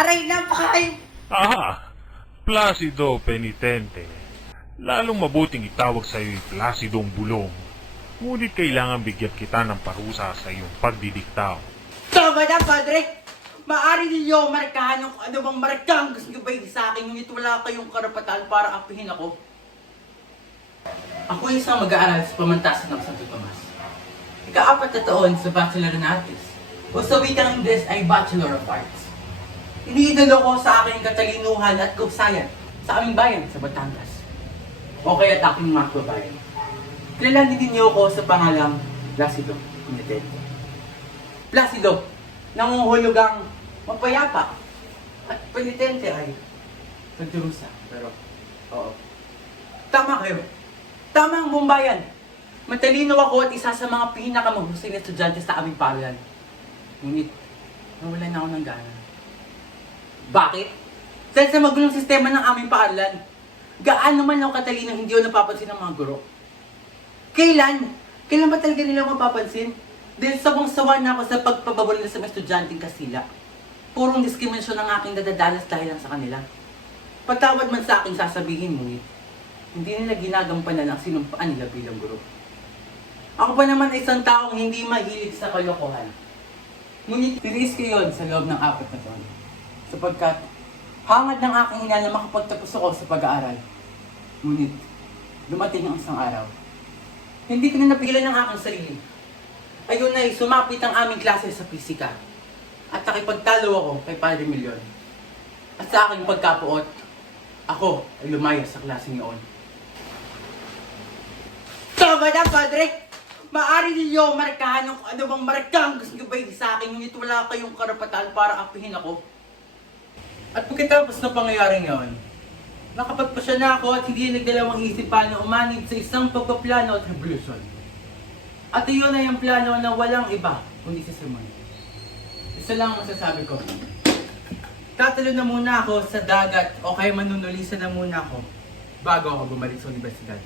Aray na, pakain! Aha! Placido Penitente. Lalong mabuting itawag sa iyo'y Placidong Bulong. Ngunit kailangan bigyan kita ng parusa sa iyong pagdidiktaw. Tama na, Padre! Maari ninyo markahan kung ano bang markang gusto nyo ba sa akin, ngunit wala kayong karapatan para apihin ako. Ako ay isang mag-aaral sa pamantasan ng Santo Tomas. Ika-4 na taon sa Bachelor in Arts, o sa wikang Ingles ay Bachelor of Arts. Iniidolo ko sa aking katalinuhan at kausayan sa aming bayan sa Batangas. O kaya't aking mga kabayan. Kilalanin din niyo ako sa pangalang Placido Penitente. Placido, nangunghulugang mapayapa at penitente ay nagdurusa. Pero, oo. Tama kayo. Tama ang buong bayan. Matalino ako at isa sa mga pinakamahusay na estudyante sa aming paaralan. Ngunit, nawalan na ako ng gana. Bakit? Dahil sa magulong sistema ng aming paaralan, gaano man ako katalino hindi ako napapansin ng mga guro. Kailan? Kailan ba talaga nila mapapansin? Dahil sabang-sawa na ako sa pagpababol na sa mga estudyanteng kasila. Purong diskriminasyon ang aking dadadanas dahil lang sa kanila. Patawad man sa aking sasabihin, ngunit hindi nila ginagampanan ang sinumpaan nila bilang guro. Ako pa naman ay isang taong hindi mahilig sa kalokohan. Ngunit tiniis ko yun sa loob ng 4 na taon. Sapagkat hangad ng aking ina na makapagtapos ako sa pag-aaral. Ngunit dumating ang isang araw. Hindi ko na napigilan ang aking sarili. Ayun ay sumapit ang aming klase sa pisika. At nakipagtalo ako kay Padre Milyon. At sa aking pagkapuot, ako ay lumaya sa klase niyon. Tama na, Padre! Maari ninyo markahan kung ano bang markang gusto nyo ba sa akin, ngunit wala kayong karapatan para apihin ako. At pagkatapos ng pangyayaring yon, nakapagpasya na ako at hindi nagdalawang isip pa na umanib sa isang pagpaplano at revolusyon. At iyon ay ang plano na walang iba kundi si Simon. Isa lang ang masasabi ko. Tatalo na muna ako sa dagat o kaya manunulisan na muna ako bago ako bumalik sa universidad.